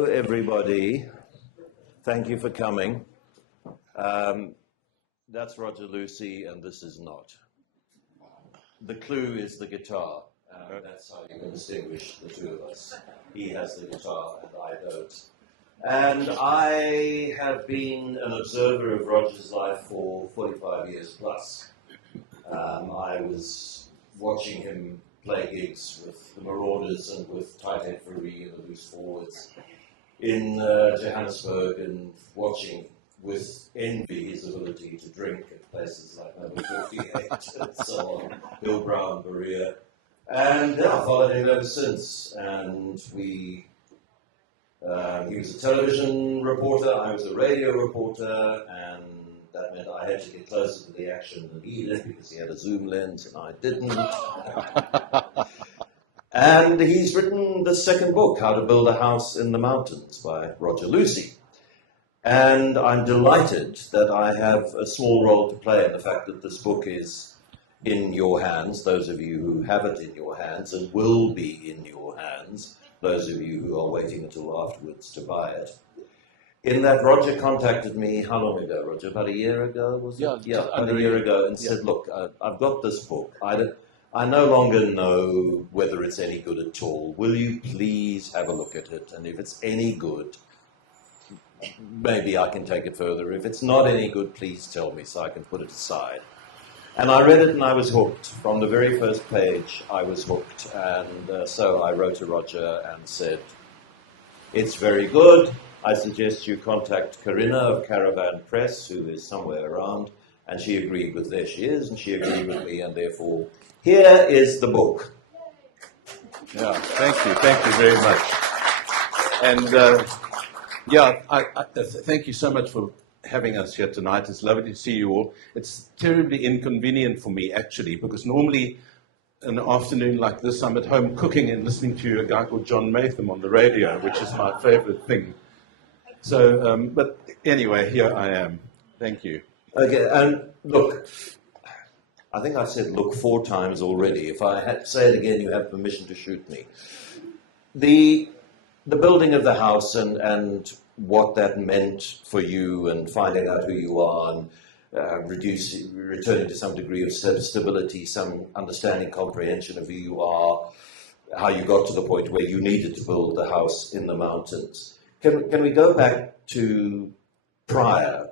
Hello, everybody. Thank you for coming. That's Roger Lucey, and this is not. The clue is the guitar. That's how you can distinguish the two of us. He has the guitar, and I don't. And I have been an observer of Roger's life for 45 years plus. I was watching him play gigs with the Marauders and with Tight Head Free and the Loose Forwards in Johannesburg, and watching with envy his ability to drink at places like Number 48 and so on, Bill Brown, Berea. And I followed him ever since. And he was a television reporter, I was a radio reporter, and that meant I had to get closer to the action than he did because he had a zoom lens and I didn't. And he's written the second book, How to Build a House in the Mountains, by Roger Lucey. And I'm delighted that I have a small role to play in the fact that this book is in your hands, those of you who have it in your hands, and will be in your hands, those of you who are waiting until afterwards to buy it. In that, Roger contacted me, how long ago, Roger? About a year ago, was it? Yeah, about a year ago, and said, look, I've got this book. I no longer know whether it's any good at all. Will you please have a look at it? And if it's any good, maybe I can take it further. If it's not any good, please tell me so I can put it aside. And I read it and I was hooked. From the very first page, I was hooked. And so I wrote to Roger and said, it's very good. I suggest you contact Corinna of Caravan Press, who is somewhere around. And she agreed with, there she is, and she agreed with me, and therefore, here is the book. Yeah, thank you very much. And thank you so much for having us here tonight. It's lovely to see you all. It's terribly inconvenient for me, actually, because normally an afternoon like this, I'm at home cooking and listening to a guy called John Maytham on the radio, which is my favorite thing. So, but anyway, here I am. Thank you. Okay, and look, I think I said look 4 times already. If I had to say it again, you have permission to shoot me. The building of the house and what that meant for you, and finding out who you are, and returning to some degree of stability, some understanding, comprehension of who you are, how you got to the point where you needed to build the house in the mountains. Can we go back to prior?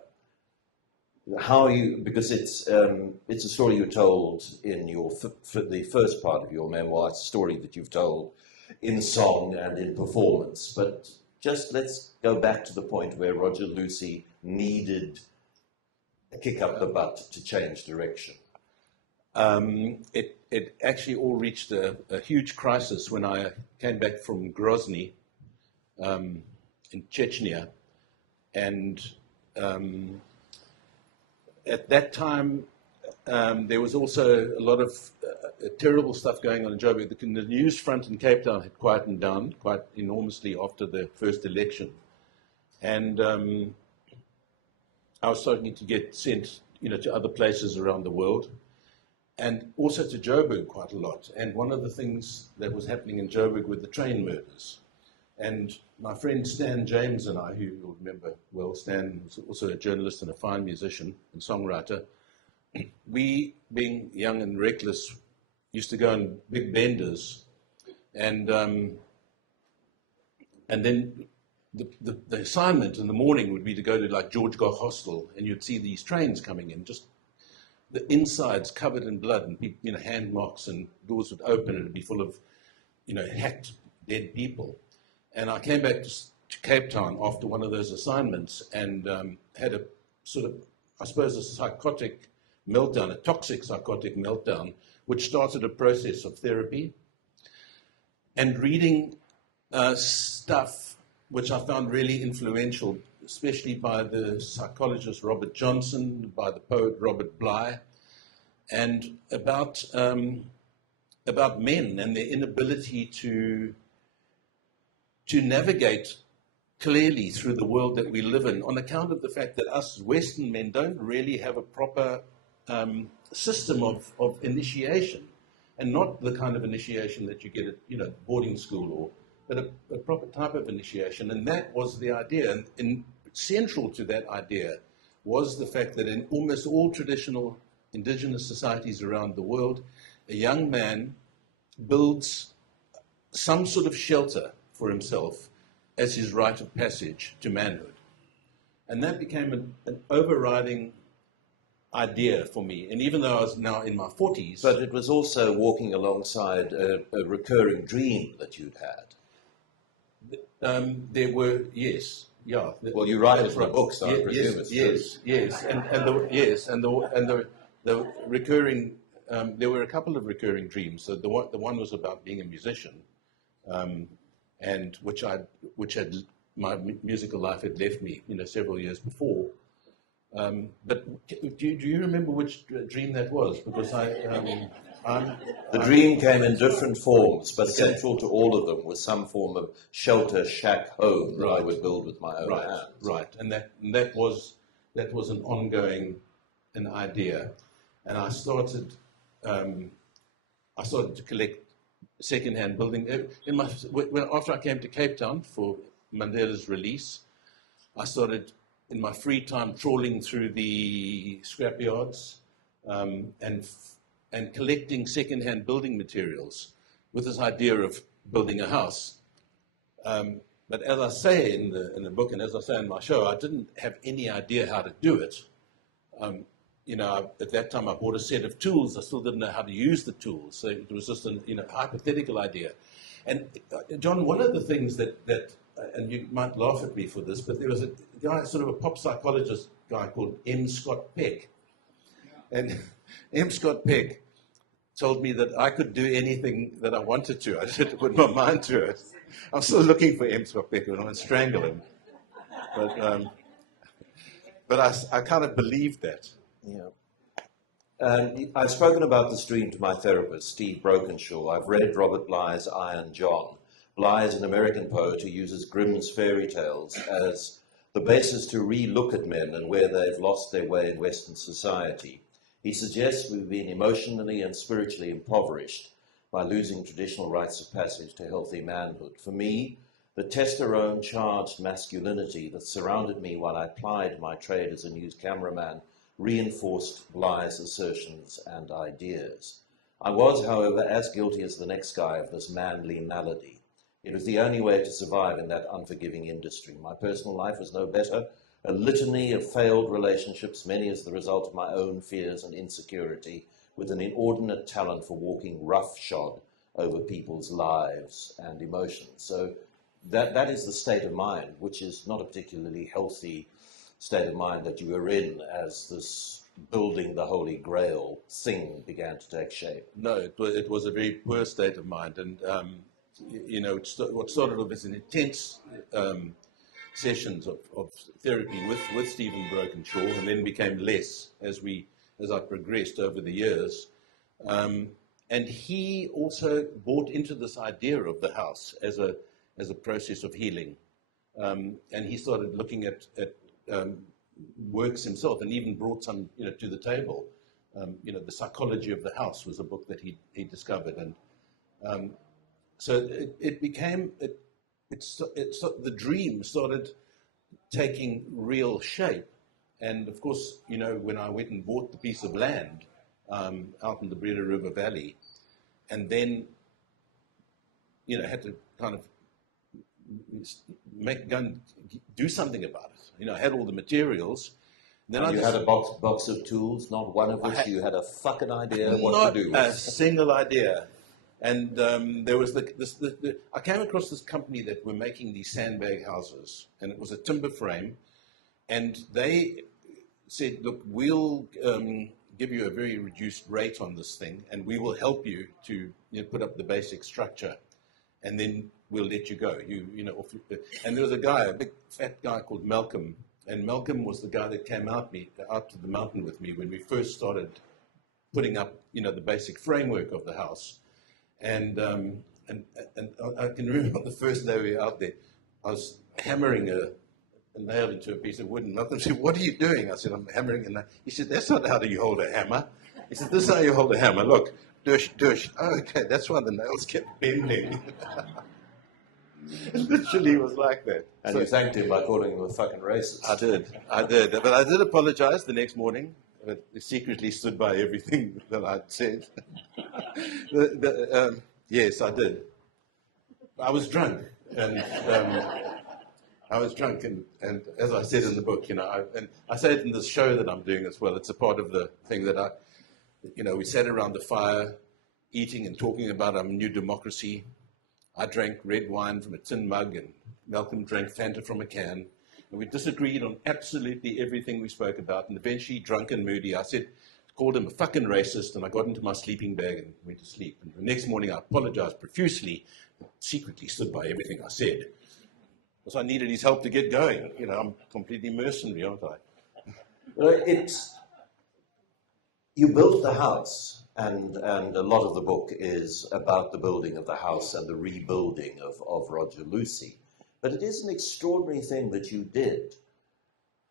Because it's a story you told in your the first part of your memoir. It's a story that you've told in song and in performance. But just let's go back to the point where Roger Lucey needed a kick up the butt to change direction. It actually all reached a huge crisis when I came back from Grozny in Chechnya, and at that time, there was also a lot of terrible stuff going on in Joburg. The news front in Cape Town had quietened down quite enormously after the first election. And I was starting to get sent, to other places around the world, and also to Joburg quite a lot. And one of the things that was happening in Joburg were the train murders. And my friend Stan James and I, who you'll remember well, Stan was also a journalist and a fine musician and songwriter, we, being young and reckless, used to go on big benders, and then the assignment in the morning would be to go to like George Gough Hostel, and you'd see these trains coming in, just the insides covered in blood, and hand marks, and doors would open, and it'd be full of hacked dead people. And I came back to Cape Town after one of those assignments, and had a sort of, I suppose, a psychotic meltdown, a toxic psychotic meltdown, which started a process of therapy and reading stuff which I found really influential, especially by the psychologist Robert Johnson, by the poet Robert Bly, and about men and their inability to navigate clearly through the world that we live in, on account of the fact that us Western men don't really have a proper system of initiation, and not the kind of initiation that you get at boarding school or but a proper type of initiation, and that was the idea. And central to that idea was the fact that in almost all traditional indigenous societies around the world, a young man builds some sort of shelter for himself as his rite of passage to manhood. And that became an overriding idea for me. And even though I was now in my 40s... But it was also walking alongside a recurring dream that you'd had. There were, yes, yeah. Well, you write it in a book, so I presume it's true. Yes, and the recurring... there were a couple of recurring dreams. So the one was about being a musician, and which had my musical life had left me, several years before. But do you remember which dream that was? Because the dream came in different forms, but central to all of them was some form of shelter, shack, home that I would build with my own hands. Right, and that was an ongoing idea, and I started to collect second-hand building. After I came to Cape Town for Mandela's release, I started in my free time trawling through the scrapyards and collecting second-hand building materials with this idea of building a house. But as I say in the book, and as I say in my show, I didn't have any idea how to do it. At that time I bought a set of tools. I still didn't know how to use the tools. So it was just a hypothetical idea. And John, one of the things that and you might laugh at me for this, but there was a guy, sort of a pop psychologist guy called M. Scott Peck. And M. Scott Peck told me that I could do anything that I wanted to. I should put my mind to it. I'm still looking for M. Scott Peck, and I'm going to strangle him. But I kind of believed that. Yeah. I've spoken about this dream to my therapist, Steve Brokenshaw. I've read Robert Bly's Iron John. Bly is an American poet who uses Grimm's fairy tales as the basis to re-look at men and where they've lost their way in Western society. He suggests we've been emotionally and spiritually impoverished by losing traditional rites of passage to healthy manhood. For me, the testosterone-charged masculinity that surrounded me while I plied my trade as a news cameraman reinforced Bly's assertions and ideas. I was, however, as guilty as the next guy of this manly malady. It was the only way to survive in that unforgiving industry. My personal life was no better, a litany of failed relationships, many as the result of my own fears and insecurity, with an inordinate talent for walking roughshod over people's lives and emotions. So that is the state of mind, which is not a particularly healthy state of mind that you were in as this building the Holy Grail thing began to take shape. No, it was a very poor state of mind, and what started off as an intense sessions of therapy with Stephen Brokenshaw, and then became less as I progressed over the years. And he also bought into this idea of the house as a process of healing, and he started looking at works himself, and even brought some to the table. The Psychology of the House was a book that he discovered, and so it became the dream started taking real shape. And of course, when I went and bought the piece of land out in the Breda River Valley, and then had to kind of do something about it. I had all the materials. Then you had a box of tools, not one of which you had a fucking idea what to do with. Not a single idea. And there was I came across this company that were making these sandbag houses, and it was a timber frame, and they said, look, we'll give you a very reduced rate on this thing, and we will help you to put up the basic structure, and then we'll let you go. And there was a big fat guy called Malcolm, and Malcolm was the guy that came out to the mountain with me when we first started putting up the basic framework of the house. And I can remember the first day we were out there, I was hammering a nail into a piece of wood, and Malcolm said, "What are you doing?" I said, "I'm hammering a nail." He said, "That's not how you hold a hammer." He said, "This is how you hold a hammer. Look, dush, dush." Oh, okay, that's why the nails kept bending. It literally was like that. And So you thanked him by calling him a fucking racist. I did. But I did apologize the next morning. But I secretly stood by everything that I'd said. Yes, I did. I was drunk. And and as I said in the book, and I say it in this show that I'm doing as well. It's a part of the thing that we sat around the fire, eating and talking about our new democracy. I drank red wine from a tin mug, and Malcolm drank Fanta from a can. And we disagreed on absolutely everything we spoke about. And eventually, drunk and moody, I called him a fucking racist, and I got into my sleeping bag and went to sleep. And the next morning, I apologized profusely, but secretly stood by everything I said. Because I needed his help to get going. I'm completely mercenary, aren't I? Well, you built the house, and a lot of the book is about the building of the house and the rebuilding of Roger Lucey. But it is an extraordinary thing that you did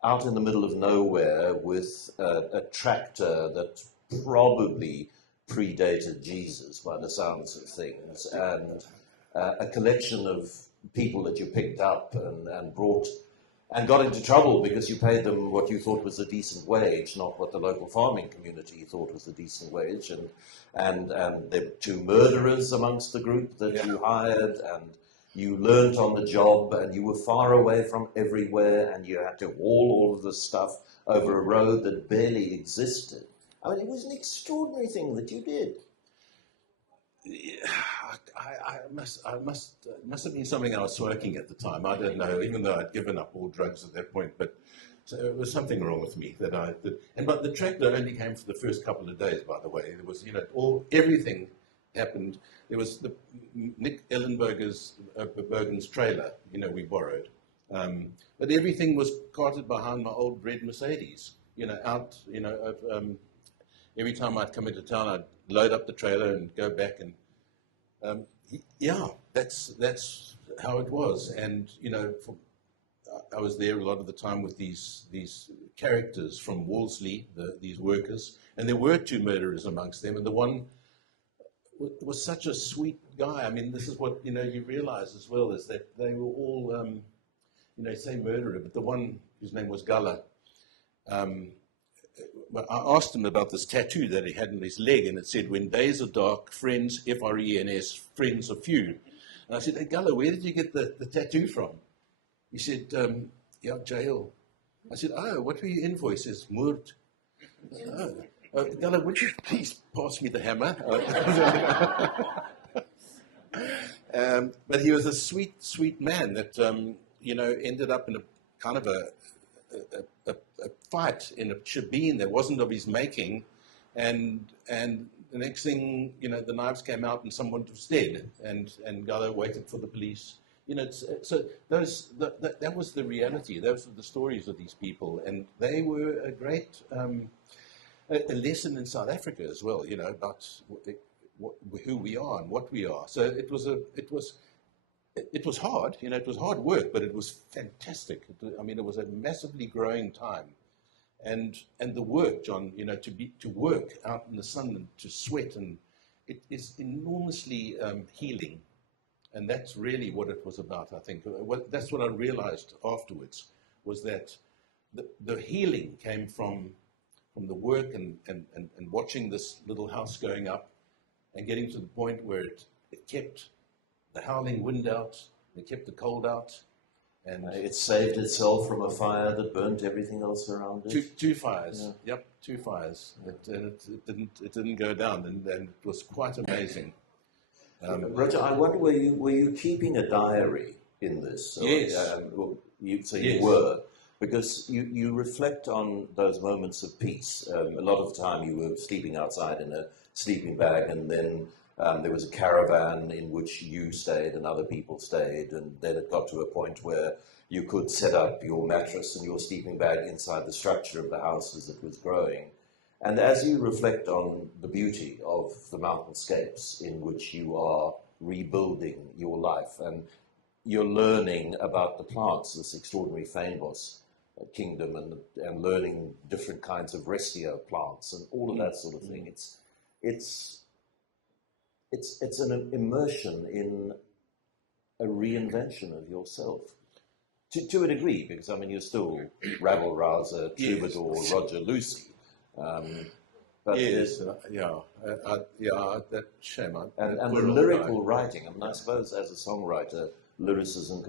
out in the middle of nowhere with a tractor that probably predated Jesus by the sounds of things, and a collection of people that you picked up and brought and got into trouble because you paid them what you thought was a decent wage, not what the local farming community thought was a decent wage. And there were 2 murderers amongst the group that you hired, and you learnt on the job, and you were far away from everywhere, and you had to haul all of this stuff over a road that barely existed. I mean, it was an extraordinary thing that you did. It must have been something I was smoking at the time. I don't know, even though I'd given up all drugs at that point. But so it was something wrong with me that I did. But the tractor only came for the first couple of days, by the way. There was, everything happened. There was Nick Ellenberger's Bergen's trailer, we borrowed. But everything was carted behind my old red Mercedes. Every time I'd come into town, I'd load up the trailer and go back and, that's how it was. And, I was there a lot of the time with these characters from Wolseley, these workers, and there were 2 murderers amongst them, and the one was such a sweet guy. I mean, this is what, you realize as well, is that they were all, say murderer, but the one whose name was Gullah, well, I asked him about this tattoo that he had on his leg, and it said, "When days are dark, friends, F-R-E-N-S, friends are few." And I said, "Hey, Gullah, where did you get the tattoo from?" He said, jail. I said, "Oh, what were you in for?" He says, "Moord." Gullah, would you please pass me the hammer? But he was a sweet, sweet man that, ended up in a kind of a fight in a shebeen that wasn't of his making, and the next thing, the knives came out and someone was dead, and Gullah waited for the police. So that was the reality. Those were the stories of these people, and they were a great a lesson in South Africa as well. About who we are and what we are. So it was hard. It was hard work, but it was fantastic. It was a massively growing time, and the work, John. To work out in the sun and to sweat, and it is enormously healing, and that's really what it was about. I think that's what I realized afterwards, was that the healing came from the work and watching this little house going up, and getting to the point where it kept the howling wind out, it kept the cold out, and it saved itself from a fire that burnt everything else around it. Two fires. Yeah. Yep, 2 fires. It didn't go down, and it was quite amazing. Roger, I wonder, were you keeping a diary in this? Yes. You were, because you reflect on those moments of peace. A lot of the time you were sleeping outside in a sleeping bag, and then there was a caravan in which you stayed and other people stayed, and then it got to a point where you could set up your mattress and your sleeping bag inside the structure of the house as it was growing. And as you reflect on the beauty of the mountainscapes in which you are rebuilding your life, and you're learning about the plants, this extraordinary fynbos kingdom, and learning different kinds of restia plants and all of that sort of thing, it's an immersion a reinvention of yourself. To a degree, because, I mean, you're still rabble-rouser, troubadour, Yes. Roger Lucey. But Yes, that shame. and the lyrical writing, I mean, I suppose as a songwriter, lyricism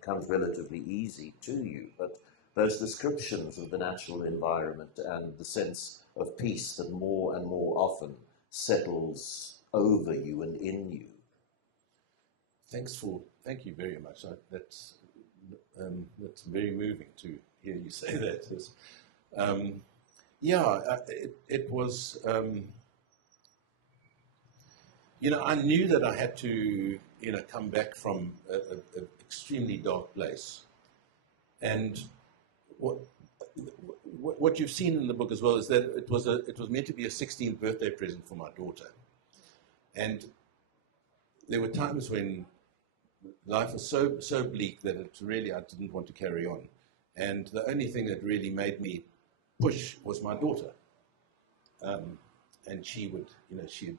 comes relatively easy to you, but those descriptions of the natural environment and the sense of peace that more and more often settles over you and in you. Thank you very much. That's very moving to hear you say that. It was. I knew that I had to, come back from an extremely dark place, and what you've seen in the book as well is that it was meant to be a 16th birthday present for my daughter, and there were times when life was so bleak that I didn't want to carry on, and the only thing that really made me push was my daughter, and she would, she'd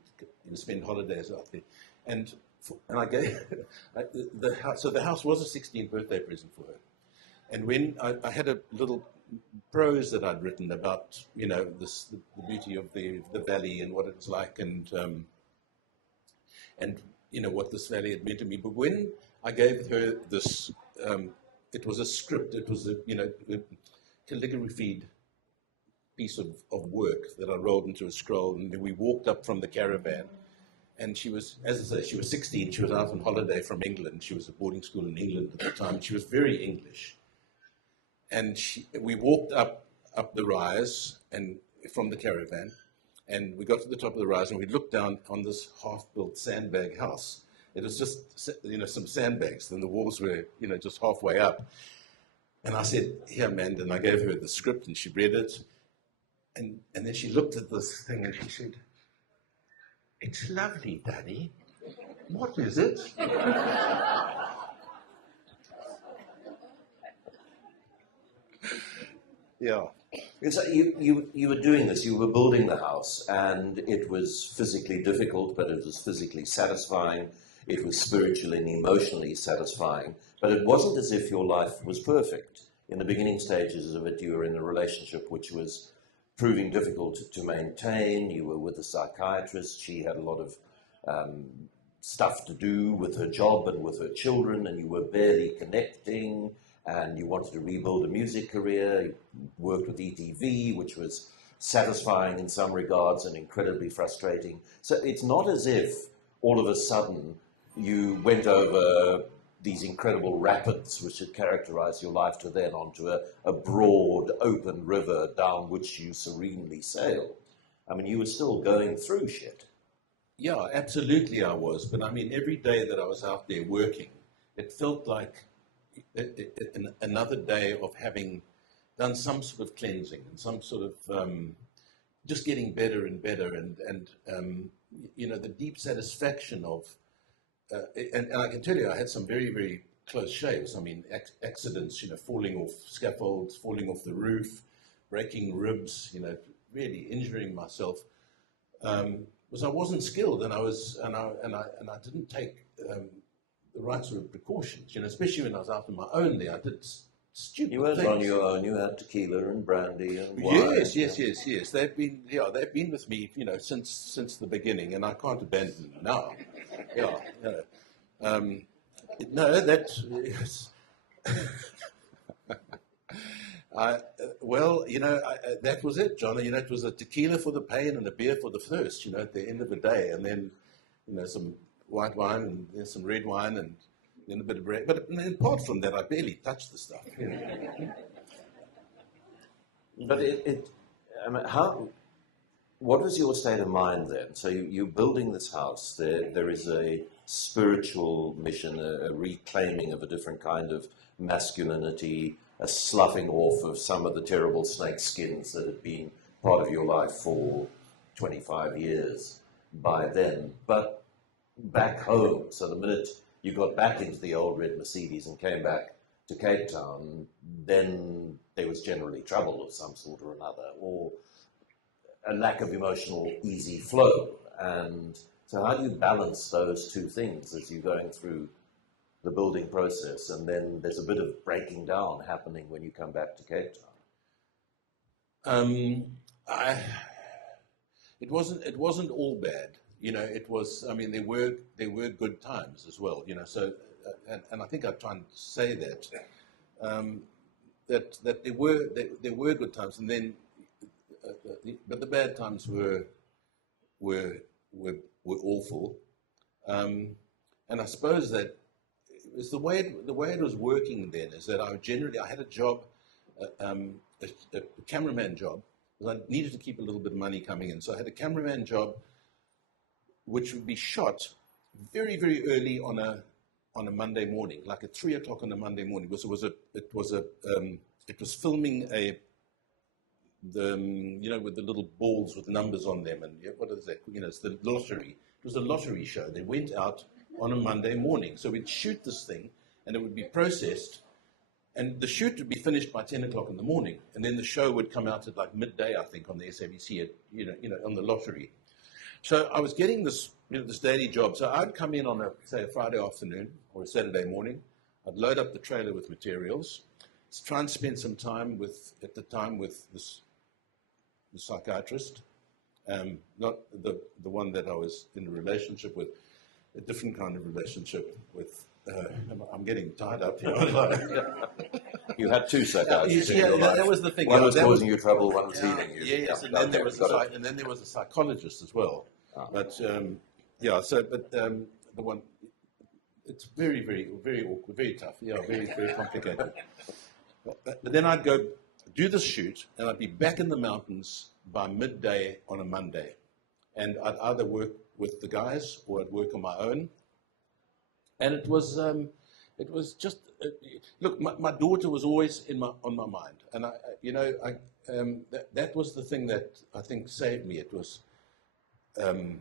spend holidays out there, and I gave the house. So the house was a 16th birthday present for her, and when I had a little prose that I'd written about, the beauty of the valley and what it was like, and what this valley had meant to me. But when I gave her this, it was a script. It was a calligraphy piece of work that I rolled into a scroll, and then we walked up from the caravan, and she was, as I say, she was 16. She was out on holiday from England. She was at boarding school in England at the time. She was very English, and we walked up the rise and from the caravan, and we got to the top of the rise, and we looked down on this half-built sandbag house. It was just, some sandbags, and the walls were, just halfway up. And I said, "Here, Amanda," and I gave her the script, and she read it. And then she looked at this thing, and she said, "It's lovely, Daddy. What is it?" Yeah. So you were doing this, you were building the house, and it was physically difficult, but it was physically satisfying. It was spiritually and emotionally satisfying, but it wasn't as if your life was perfect. In the beginning stages of it, you were in a relationship which was proving difficult to maintain. You were with a psychiatrist. She had a lot of stuff to do with her job and with her children, and you were barely connecting, and you wanted to rebuild a music career. You worked with ETV, which was satisfying in some regards and incredibly frustrating. So it's not as if all of a sudden you went over these incredible rapids which had characterized your life to then onto a broad, open river down which you serenely sail. I mean, you were still going through shit. Yeah, absolutely I was. But I mean, every day that I was out there working, it felt like another day of having done some sort of cleansing and some sort of just getting better and better, and the deep satisfaction of and I can tell you, I had some very, very close shaves. I mean, accidents, falling off scaffolds, falling off the roof, breaking ribs, really injuring myself. Because I wasn't skilled, and I didn't take the right sort of precautions. Especially when I was out on my own there, I did stupid You weren't things. on your own. You had tequila and brandy and wine. Yes. They've been with me, since the beginning, and I can't abandon them now. No, that's. Yes. That was it, John. It was a tequila for the pain and a beer for the thirst. At the end of the day, and then, some white wine and then some red wine and then a bit of bread. But apart from that, I barely touched the stuff. But what was your state of mind then? So you're building this house. There is a spiritual mission, a reclaiming of a different kind of masculinity, a sloughing off of some of the terrible snake skins that had been part of your life for 25 years by then. But back home, so the minute you got back into the old red Mercedes and came back to Cape Town, then there was generally trouble of some sort or another, or a lack of emotional easy flow. And so how do you balance those two things as you're going through the building process, and then there's a bit of breaking down happening when you come back to Cape Town? It wasn't all bad. It was. I mean, there were good times as well. So and I think I try and say that that there were good times, and then but the bad times were awful. And I suppose that it's the way it was working then is that I had a job, a cameraman job, because I needed to keep a little bit of money coming in. So I had a cameraman job, which would be shot very, very early on a Monday morning, like at 3 o'clock on a Monday morning. It was filming with the little balls with numbers on them, and what is that? It's the lottery. It was a lottery show. They went out on a Monday morning, so we'd shoot this thing, and it would be processed, and the shoot would be finished by 10 o'clock in the morning, and then the show would come out at like midday, I think, on the SABC, on the lottery. So I was getting this daily job. So I'd come in on a Friday afternoon or a Saturday morning. I'd load up the trailer with materials, try and spend some time with this the psychiatrist, not the one that I was in a relationship with, a different kind of relationship with. I'm getting tied up here. You had two psychiatrists. That was the thing. One was causing you trouble, one was healing you. Yes, and then there was a psychologist as well. But the one, it's very, very, very awkward, very tough. Yeah, very, very complicated. But then I'd go do the shoot, and I'd be back in the mountains by midday on a Monday, and I'd either work with the guys or I'd work on my own. And it was just look. My daughter was always on my mind, and that was the thing that I think saved me. It was I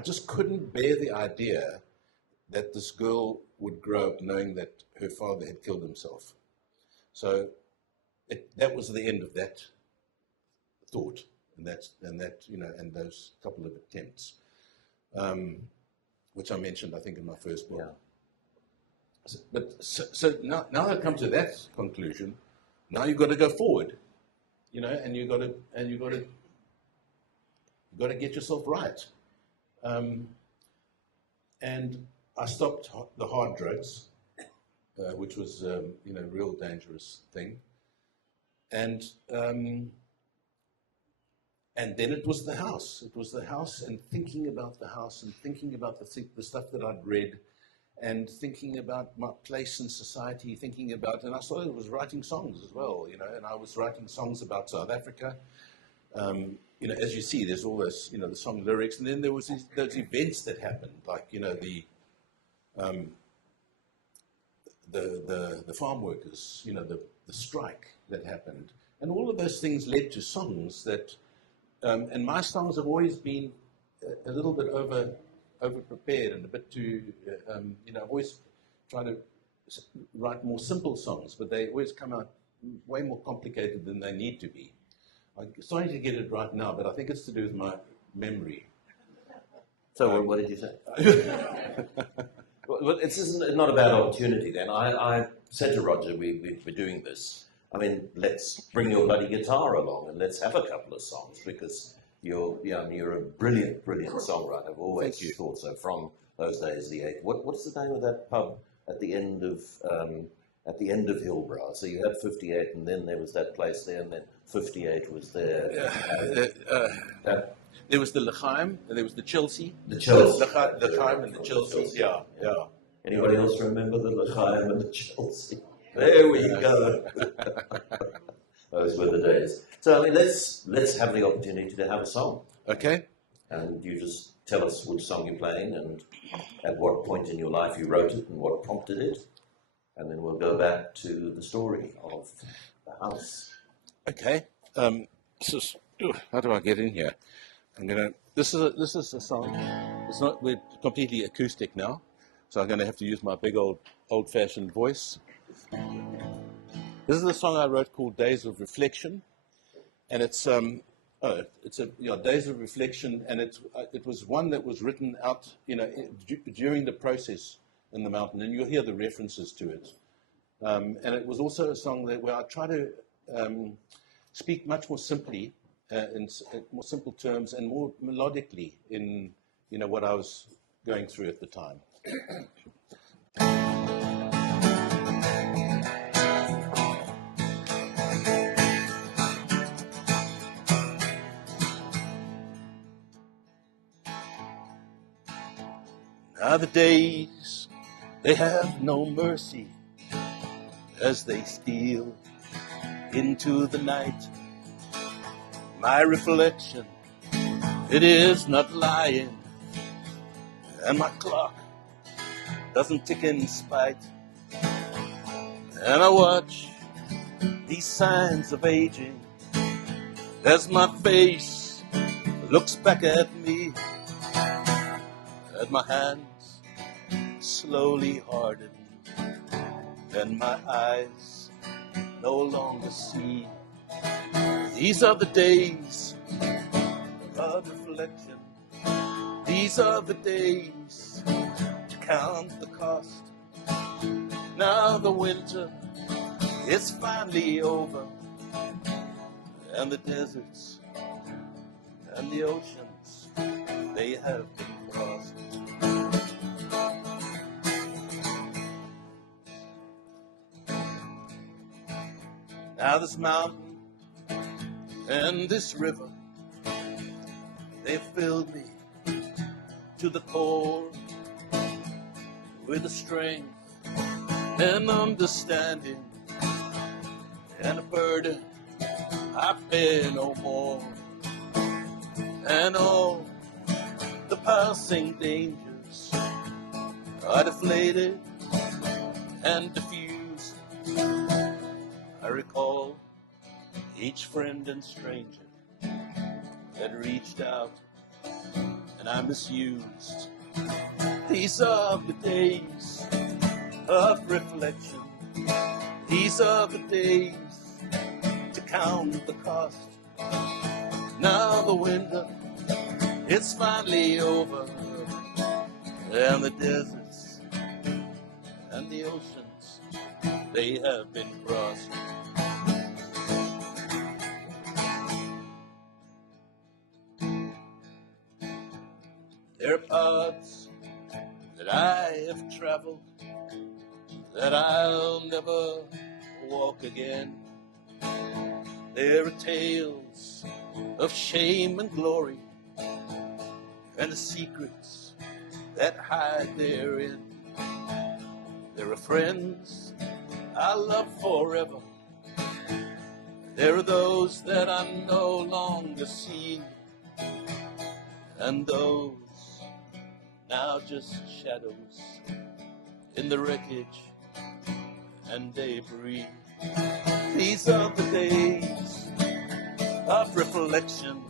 just couldn't bear the idea that this girl would grow up knowing that her father had killed himself. So that was the end of that thought, and those couple of attempts. Which I mentioned, I think, in my first book. Yeah. So now I come to that conclusion. Now you've got to go forward, and you've got to get yourself right. And I stopped the hard drugs, which was a real dangerous thing. And then it was the house. It was the house, and thinking about the house, and thinking about the stuff that I'd read, and thinking about my place in society, and I started writing songs as well, and I was writing songs about South Africa. As you see, there's all this, the song lyrics, and then there was those events that happened, like, the farm workers, the strike that happened, and all of those things led to songs that. And my songs have always been a little bit over prepared and a bit too, I've always tried to write more simple songs, but they always come out way more complicated than they need to be. I'm starting to get it right now, but I think it's to do with my memory. So what did you say? Well, it's not a bad opportunity then. I said to Roger, we're doing this. I mean, let's bring your bloody guitar along and let's have a couple of songs, because you're a brilliant songwriter. I've always thought so from those days. What's the name of that pub at the end of Hillbrow? So you had 58, and then there was that place there, and then 58 was there. There was the L'Chaim, and there was the Chelsea. The Chelsea. L'Chaim and the Chelsea. Yeah. Anybody else remember the L'Chaim and the Chelsea? There we go. Those were the days. So I mean, let's have the opportunity to have a song. Okay. And you just tell us which song you're playing and at what point in your life you wrote it and what prompted it, and then we'll go back to the story of the house. Okay. How do I get in here? This is a song. We're completely acoustic now, so I'm going to have to use my big old-fashioned voice. This is a song I wrote called Days of Reflection, and it's Days of Reflection, and it was one that was written out, during the process in the mountain, and you'll hear the references to it. And it was also a song where I try to speak much more simply, in more simple terms, and more melodically in what I was going through at the time. Now the days, they have no mercy as they steal into the night. My reflection, it is not lying, and my clock doesn't tick in spite. And I watch these signs of aging as my face looks back at me, and my hands slowly harden, and my eyes no longer see. These are the days of reflection. These are the days to count the cost. Now the winter is finally over, and the deserts and the oceans, they have been crossed. Now this mountain and this river, they filled me to the core with a strength and understanding, and a burden I bear no more. And all the passing dangers are deflated and diffused. I recall each friend and stranger that reached out and I misused. These are the days of reflection. These are the days to count the cost. Now the winter, it's finally over, and the deserts and the oceans, they have been crossed. There are paths that I have traveled that I'll never walk again. There are tales of shame and glory, and the secrets that hide therein. There are friends I love forever. There are those that I no longer see, and those now just shadows in the wreckage and debris. These are the days of reflection.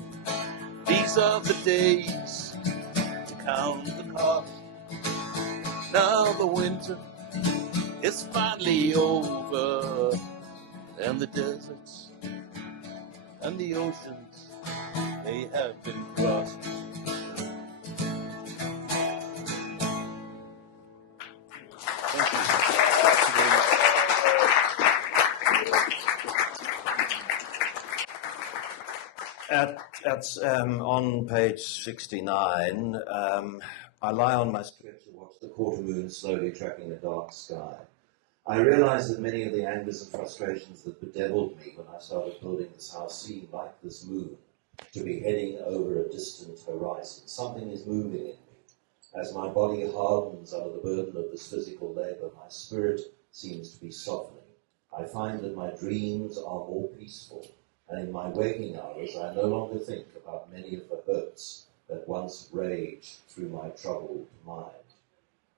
These are the days to count the cost. Now the winter is finally over, and the deserts and the oceans, they have been crossed. On page 69, I lie on my stretcher, watch the quarter moon slowly tracking a dark sky. I realize that many of the angers and frustrations that bedeviled me when I started building this house seem like this moon, to be heading over a distant horizon. Something is moving in me. As my body hardens under the burden of this physical labor, my spirit seems to be softening. I find that my dreams are more peaceful, and in my waking hours I no longer think about many of the hurts that once raged through my troubled mind.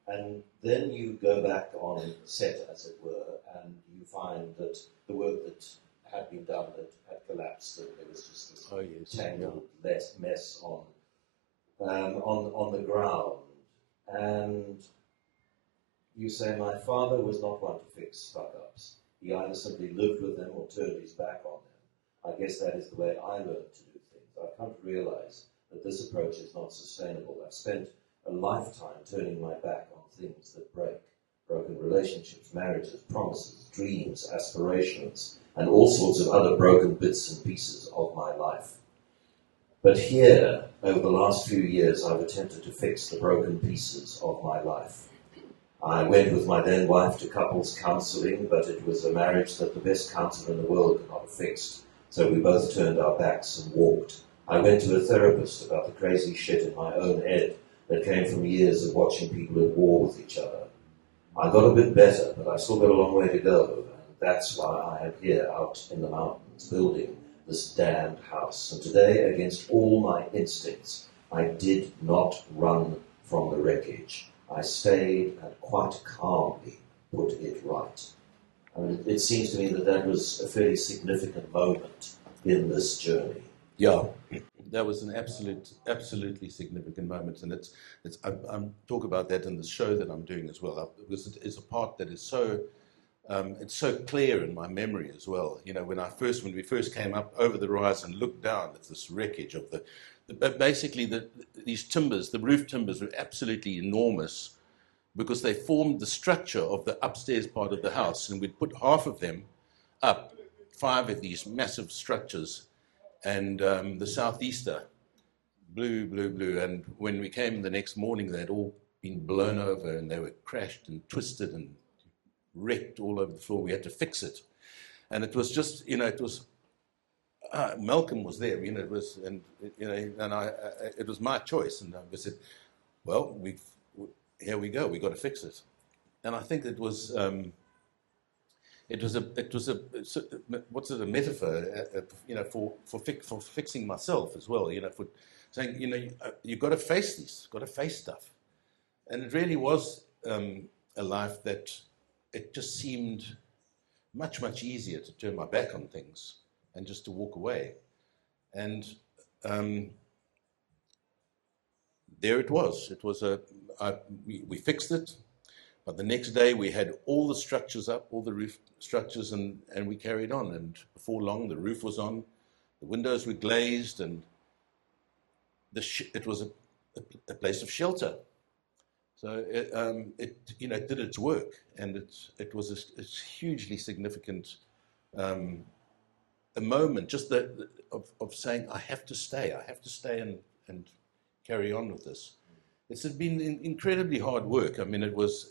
And then you go back on set, as it were, and you find that the work that had been done that had collapsed, that there was just this tangled mess on the ground. And you say, my father was not one to fix fuck-ups. He either simply lived with them or turned his back on them. I guess that is the way I learned to do things. I've come to realize that this approach is not sustainable. I've spent a lifetime turning my back on things that break. Broken relationships, marriages, promises, dreams, aspirations, and all sorts of other broken bits and pieces of my life. But here, over the last few years, I've attempted to fix the broken pieces of my life. I went with my then wife to couples counselling, but it was a marriage that the best counsellor in the world could not have fixed, so we both turned our backs and walked. I went to a therapist about the crazy shit in my own head that came from years of watching people at war with each other. I got a bit better, but I've still got a long way to go, and that's why I am here out in the mountains building this damned house. And today, against all my instincts, I did not run from the wreckage. I stayed and quite calmly put it right. And it seems to me that that was a fairly significant moment in this journey. Yeah, that was an absolutely significant moment, and I'm talk about that in the show that I'm doing as well, because it is a part that is so it's so clear in my memory as well. You know, when we first came up over the rise and looked down at this wreckage of these timbers, the roof timbers were absolutely enormous because they formed the structure of the upstairs part of the house, and we'd put half of them up, 5 of these massive structures, and the southeaster, blue, and when we came the next morning, they'd all been blown over, and they were crashed and twisted and wrecked all over the floor. We had to fix it, and it was just, it was Malcolm was there, it was, and it was my choice, and I said, well, here we go, we got to fix it, and I think it was a metaphor, for fixing myself as well, for saying, you've got to face this, got to face stuff, and it really was a life that it just seemed much, much easier to turn my back on things and just to walk away. And there it was. We fixed it, but the next day we had all the structures up, all the roof structures, and we carried on. And before long, the roof was on, the windows were glazed, and it was a place of shelter. So it did its work, and it was a hugely significant a moment, just of saying, I have to stay and carry on with this. It's been incredibly hard work. I mean, it was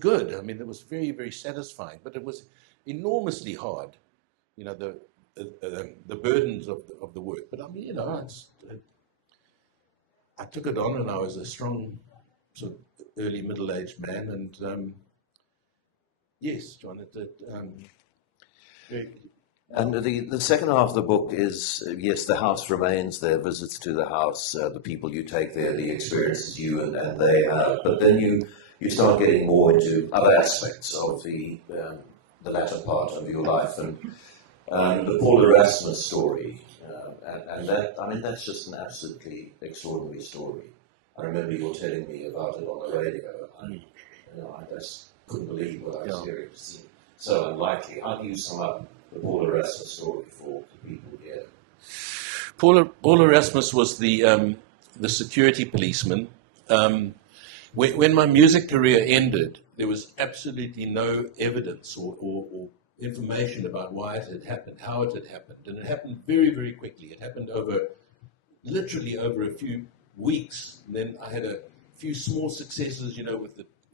good. I mean, it was very, very satisfying, but it was enormously hard. The burdens of the work. But I mean, I took it on, and I was a strong, sort of early middle-aged man, and yes, John, and the second half of the book is, yes, the house remains, their visits to the house, the people you take there, the experiences you and they have, but then you start getting more into other aspects of the latter part of your life, and the Paul Erasmus story, and that, I mean, that's just an absolutely extraordinary story. I remember you telling me about it on the radio. I just couldn't believe what I was hearing. It seemed so unlikely. How do you sum up the Paul Erasmus story for the people here? Paul Erasmus was the security policeman. When my music career ended, there was absolutely no evidence or information about why it had happened, how it had happened, and it happened very, very quickly. It happened literally over a few weeks. And then I had a few small successes,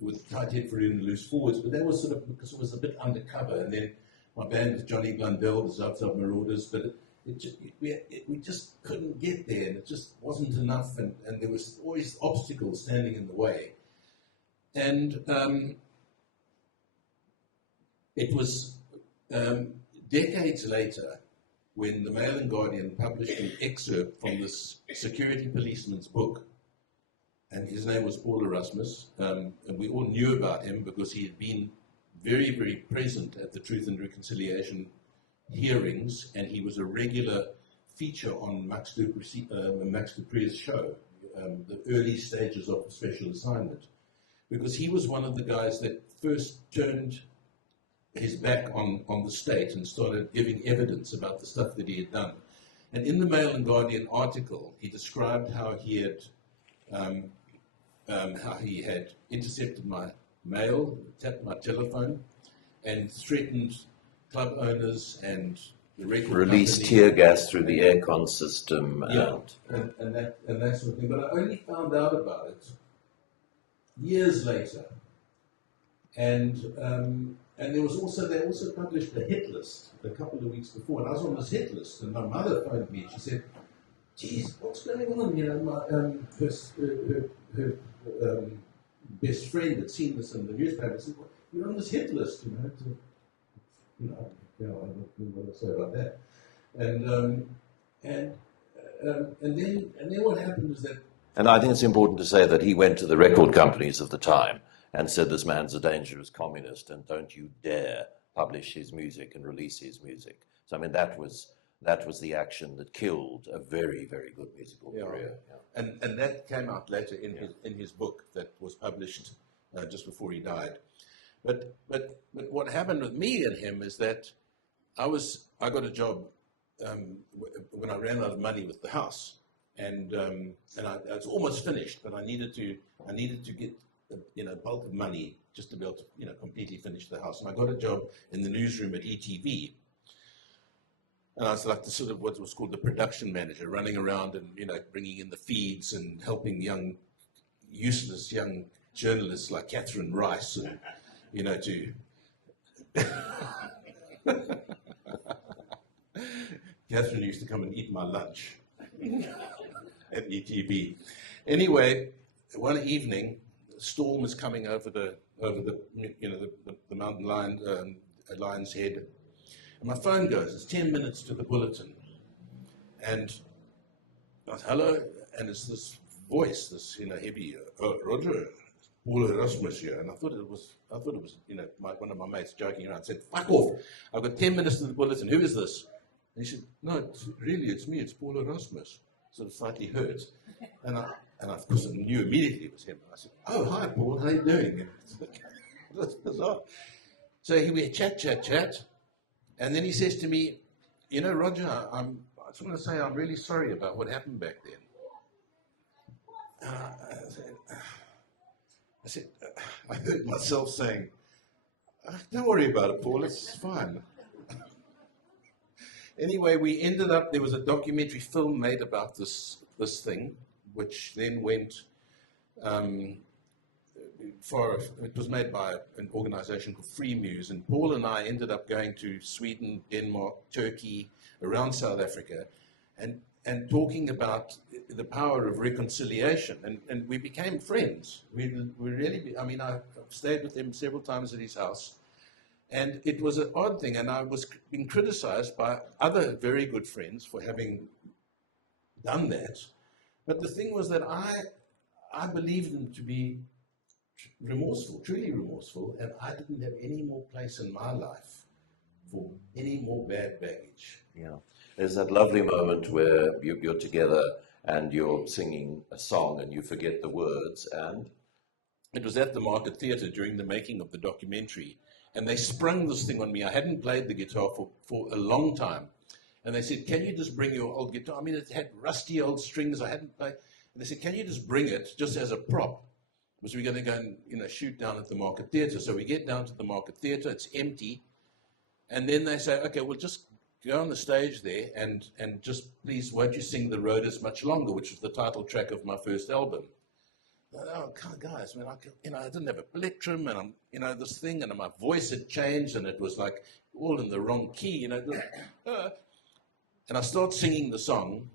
with Tight Head for in the Loose Forwards, but that was sort of because it was a bit undercover. And then my band with Johnny Blundell, the Zub Marauders, but we just couldn't get there, and it just wasn't enough, and there was always obstacles standing in the way. And it was decades later when the Mail and Guardian published an excerpt from this security policeman's book, and his name was Paul Erasmus, and we all knew about him because he had been very, very present at the Truth and Reconciliation hearings, and he was a regular feature on Max Dupree's show, the early stages of Special Assignment, because he was one of the guys that first turned his back on the state and started giving evidence about the stuff that he had done. And in the Mail and Guardian article, he described how he had how he had intercepted my mail, tapped my telephone, and threatened club owners and the record Released company. tear gas through the aircon system. Yeah, and that sort of thing. But I only found out about it years later. And they also published a hit list a couple of weeks before, and I was on this hit list, and my mother phoned me. She said, "Geez, what's going on? You know, her best friend had seen this in the newspaper. Said, well, you're on this hit list, you know." I don't know what to say about that. And then what happened is that. And I think it's important to say that he went to the record companies of the time and said, "This man's a dangerous communist, and don't you dare publish his music and release his music." So I mean, that was the action that killed a very, very good musical career. Yeah. And that came out later in his book that was published just before he died. But what happened with me and him is that I got a job when I ran out of money with the house, and I was almost finished, but I needed to get a bulk of money just to be able to completely finish the house. And I got a job in the newsroom at ETV. And I was like the sort of what was called the production manager, running around and bringing in the feeds and helping useless young journalists like Catherine Rice, and to Catherine used to come and eat my lunch at ETV. Anyway, one evening, a storm is coming over the mountain lion's head. And my phone goes, it's 10 minutes to the bulletin. And I was, hello, and it's this voice, this heavy, Roger, Paul Erasmus here. And I thought it was one of my mates joking around. Said, fuck off, I've got 10 minutes to the bulletin, who is this? And he said, no, it's me, it's Paul Erasmus. Sort of slightly hurt. And I of course knew immediately it was him. I said, oh, hi Paul, how are you doing? That's bizarre. So we chat. And then he says to me, Roger, I just want to say I'm really sorry about what happened back then. I said, I heard myself saying, don't worry about it, Paul, it's fine. Anyway, we ended up, there was a documentary film made about this thing, which then went it was made by an organization called Free Muse, and Paul and I ended up going to Sweden, Denmark, Turkey, around South Africa, and talking about the power of reconciliation, and we became friends. We really, I've stayed with him several times at his house, and it was an odd thing, and I was being criticized by other very good friends for having done that, but the thing was that I believed him to be remorseful, truly remorseful, and I didn't have any more place in my life for any more bad baggage. Yeah. There's that lovely moment where you're together and you're singing a song and you forget the words, and it was at the Market Theatre during the making of the documentary, and they sprung this thing on me. I hadn't played the guitar for a long time, and they said, can you just bring your old guitar? It had rusty old strings I hadn't played, and they said, can you just bring it just as a prop? Because we're going to go and shoot down at the Market Theatre. So we get down to the Market Theatre, it's empty, and then they say, okay, we'll just go on the stage there and just please won't you sing The Road Is Much Longer, which was the title track of my first album. Oh, guys, man, I didn't have a plectrum, and this thing, and my voice had changed, and it was like all in the wrong key, and I start singing the song.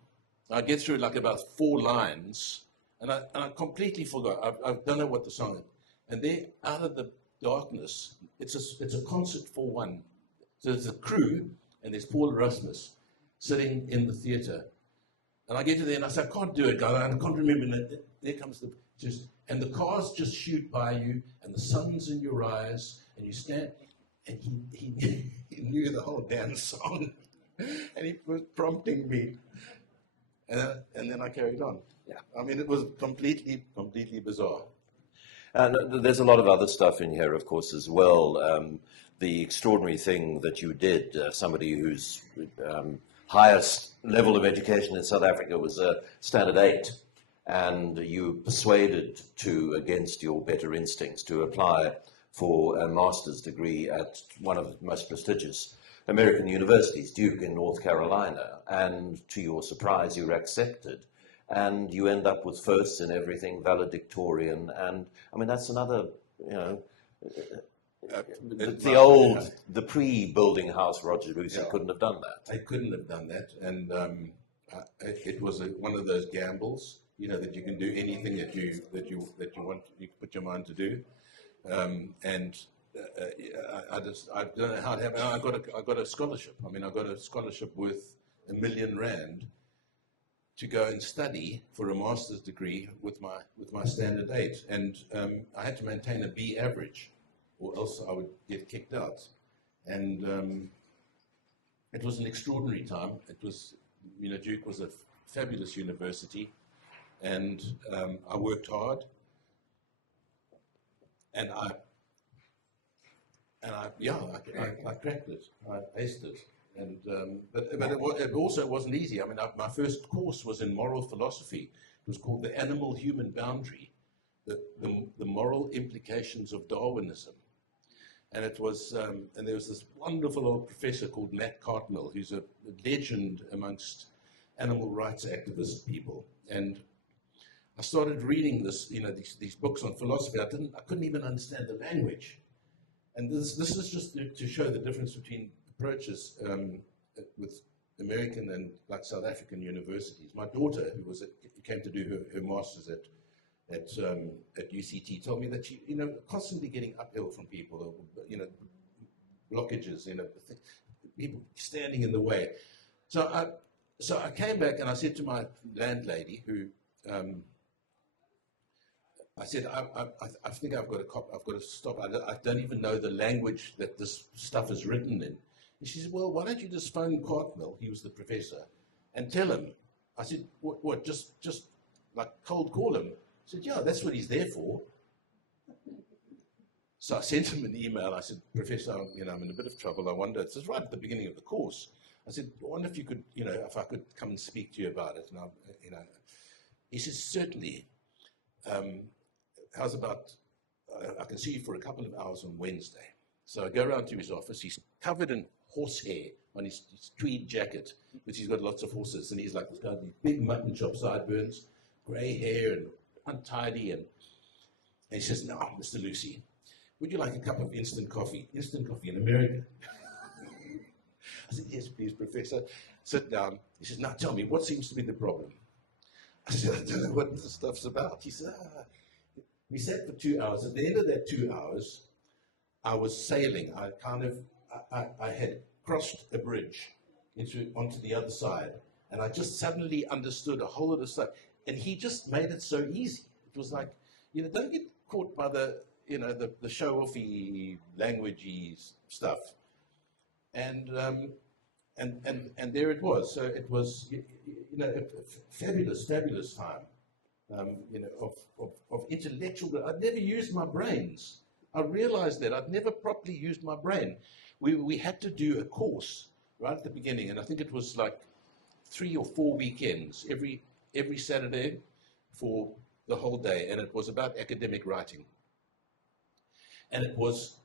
I get through like about 4 lines, and I completely forgot. I don't know what the song is. And there, out of the darkness, it's a concert for one. So there's a crew, and there's Paul Erasmus sitting in the theatre. And I get to there, and I say, I can't do it, guys. I can't remember. And there comes and the cars just shoot by you, and the sun's in your eyes, and you stand, and he knew the whole damn song, and he was prompting me. And then I carried on. Yeah, it was completely bizarre. And there's a lot of other stuff in here, of course, as well. The extraordinary thing that you did, somebody whose highest level of education in South Africa was standard 8, and you persuaded to, against your better instincts, to apply for a master's degree at one of the most prestigious American universities, Duke in North Carolina, and to your surprise you were accepted, and you end up with firsts in everything, valedictorian, and I mean that's another, the pre-building house Roger Lucey couldn't have done that. I couldn't have done that, and it was one of those gambles, that you can do anything that you want, you put your mind to do, and I don't know how it happened. I got a scholarship. I mean, I got a scholarship worth R1 million to go and study for a master's degree with my standard 8, and I had to maintain a B average, or else I would get kicked out. And it was an extraordinary time. It was, Duke was a fabulous university, and I worked hard, and I cracked it. I aced it. And but it also wasn't easy. I mean, my first course was in moral philosophy. It was called The Animal-Human Boundary, the moral implications of Darwinism. And it was, and there was this wonderful old professor called Matt Cartmel, who's a legend amongst animal rights activist people. And I started reading this, these books on philosophy. I couldn't even understand the language. And this is just to show the difference between approaches with American and like South African universities. My daughter, who came to do her masters at UCT, told me that she, constantly getting uphill from people, blockages, people standing in the way. So I came back and I said to my landlady, who I said, I think I've got to stop. I don't even know the language that this stuff is written in. And she said, well, why don't you just phone Cartmel, he was the professor, and tell him. I said, what just like cold call him? He said, yeah, that's what he's there for. So I sent him an email. I said, Professor, I'm in a bit of trouble. I wonder, this is right at the beginning of the course. I said, I wonder if you could, if I could come and speak to you about it. And he says, certainly. How's about, I can see you for a couple of hours on Wednesday. So I go around to his office. He's covered in horsehair on his tweed jacket, which he's got lots of horses. And he's like, this guy with these big mutton chop sideburns, grey hair and untidy. And he says, no, Mr. Lucey, would you like a cup of instant coffee? Instant coffee in America. I said, yes, please, Professor. Sit down. He says, now tell me, what seems to be the problem? I said, I don't know what this stuff's about. He said, we sat for 2 hours. At the end of that 2 hours, I was sailing. I had crossed a bridge onto the other side, and I just suddenly understood a whole lot of stuff. And he just made it so easy. It was like, don't get caught by the show-offy, languagey stuff. And there it was. So it was, a fabulous time. Of intellectual. I'd never used my brains. I realized that I'd never properly used my brain. We had to do a course right at the beginning, and I think it was like 3 or 4 weekends every Saturday for the whole day, and it was about academic writing. And it was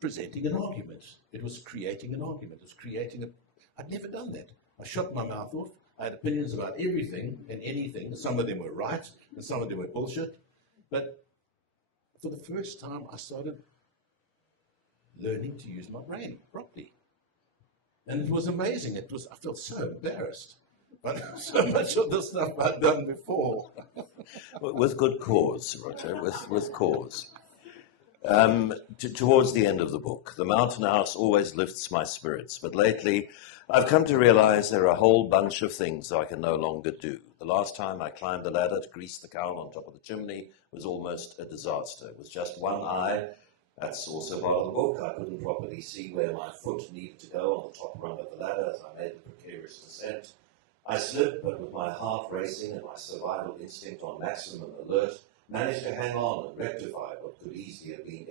presenting an argument. It was creating an argument. It was creating I'd never done that. I shut my mouth off. I had opinions about everything and anything. Some of them were right, and some of them were bullshit. But for the first time, I started learning to use my brain properly. And it was amazing. I felt so embarrassed. But so much of the stuff I'd done before. With good cause, Roger, with cause. Towards the end of the book, the mountain house always lifts my spirits, but lately I've come to realize there are a whole bunch of things I can no longer do. The last time I climbed a ladder to grease the cowl on top of the chimney was almost a disaster. With just one eye, that's also part of the book, I couldn't properly see where my foot needed to go on the top rung of the ladder as I made the precarious descent. I slipped, but with my heart racing and my survival instinct on maximum alert, managed to hang on and rectify what could easily have been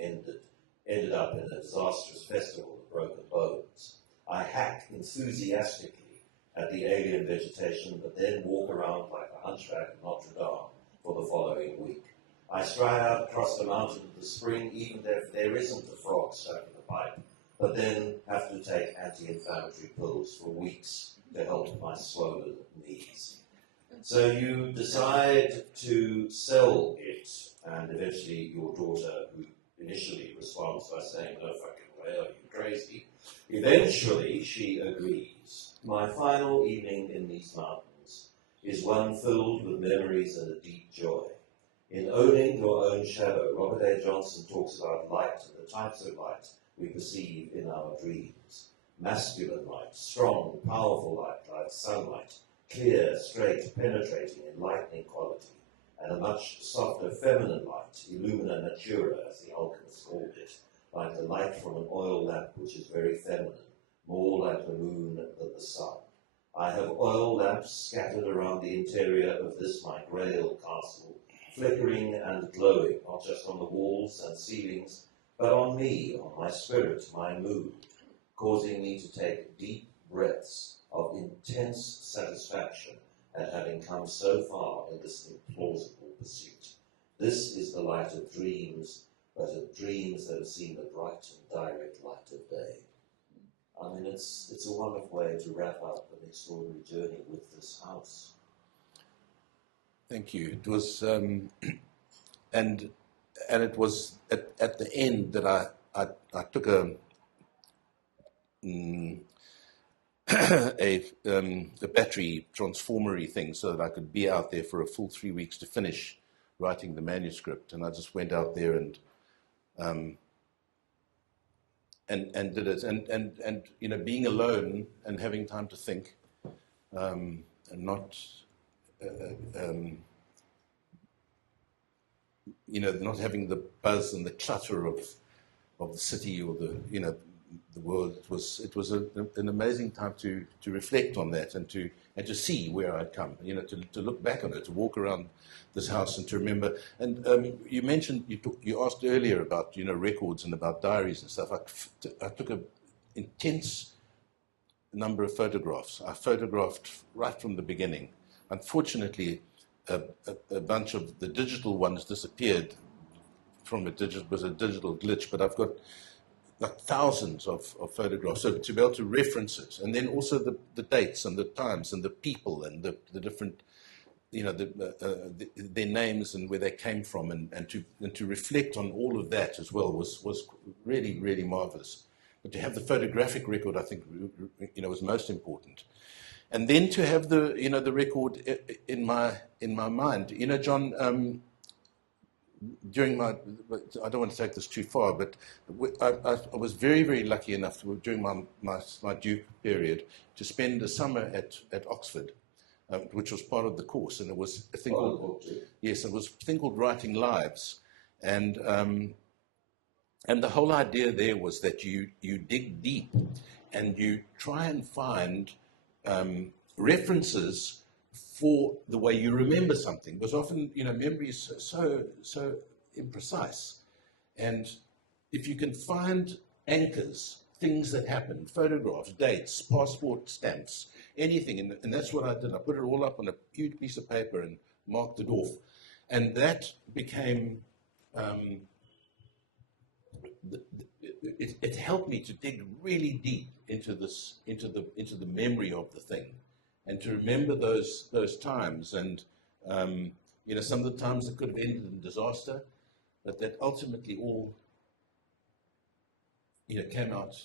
ended up in a disastrous festival of broken bones. I hack enthusiastically at the alien vegetation, but then walk around like a hunchback of Notre Dame for the following week. I stride out across the mountain in the spring, even if there isn't a frog stuck in the pipe, but then have to take anti-inflammatory pills for weeks to help my swollen knees. So you decide to sell it, and eventually your daughter, who initially responds by saying, "No fucking way, are you crazy?" Eventually she agrees. My final evening in these mountains is one filled with memories and a deep joy. In owning your own shadow, Robert A. Johnson talks about light and the types of light we perceive in our dreams. Masculine light, strong, powerful light like sunlight, clear, straight, penetrating, enlightening quality, and a much softer feminine light, illumina natura, as the alchemists called it, like the light from an oil lamp, which is very feminine, more like the moon than the sun. I have oil lamps scattered around the interior of this my Grail castle, flickering and glowing, not just on the walls and ceilings, but on me, on my spirit, my mood, causing me to take deep breaths of intense satisfaction at having come so far in this implausible pursuit. This is the light of dreams, but of dreams that have seen the bright and direct light of day. I mean, it's a wonderful way to wrap up an extraordinary journey with this house. Thank you. It was, and it was at the end that I took a battery transformery thing so that I could be out there for a full 3 weeks to finish writing the manuscript, and I just went out there and did it, and you know, being alone and having time to think, and not you know, not having the buzz and the clutter of the city or the world. It was an amazing time to reflect on that and to see where I'd come. You know, to look back on it, to walk around this house and to remember. And you mentioned, you asked earlier about, you know, records and about diaries and stuff. I took an intense number of photographs. I photographed right from the beginning. Unfortunately, a bunch of the digital ones disappeared from a digital glitch, but I've got like thousands of photographs, so to be able to reference it, and then also the dates and the times and the people and the different, you know, their names and where they came from, and to reflect on all of that as well was really, really marvelous. But to have the photographic record, I think, you know, was most important. And then to have the, you know, the record in my mind. You know, John, during my, I don't want to take this too far, but I was very, very lucky enough during my Duke period to spend a summer at Oxford, which was part of the course, and it was a thing called, yes, it was a thing called Writing Lives, and the whole idea there was that you dig deep and you try and find references for the way you remember something, because often, you know, memory is so imprecise. And if you can find anchors, things that happened, photographs, dates, passport stamps, anything, and that's what I did. I put it all up on a huge piece of paper and marked it off. And that became, it helped me to dig really deep into the memory of the thing, and to remember those times, and you know, some of the times that could have ended in disaster, but that ultimately all, you know, came out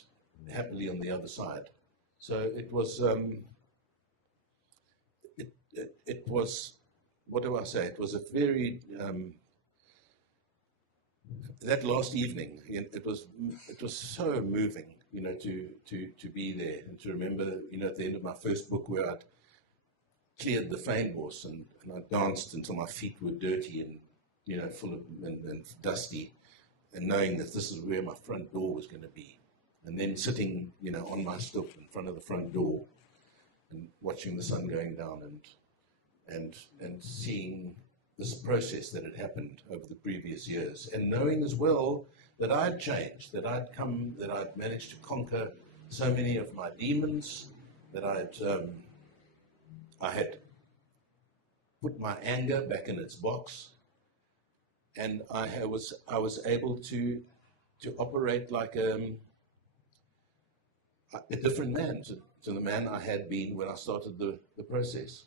happily on the other side. So it was, it was, what do I say? It was a very that last evening, it was so moving, you know, to be there and to remember, you know, at the end of my first book where I'd cleared the fynbos and I danced until my feet were dirty and, you know, full of and dusty, and knowing that this is where my front door was going to be, and then sitting, you know, on my stoep in front of the front door and watching the sun going down and seeing this process that had happened over the previous years, and knowing as well that I'd changed, that I'd managed to conquer so many of my demons, that I had put my anger back in its box, and I was able to operate like a different man to the man I had been when I started the process.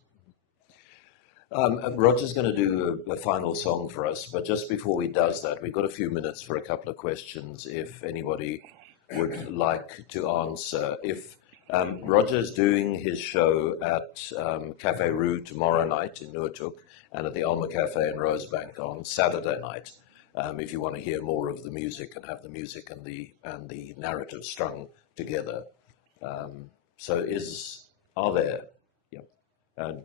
Roger's going to do a final song for us, but just before he does that, we've got a few minutes for a couple of questions if anybody would like to answer. If Roger's doing his show at Cafe Rue tomorrow night in Noordhoek and at the Alma Cafe in Rosebank on Saturday night, if you want to hear more of the music and have the music and the narrative strung together. So are there? Yeah. And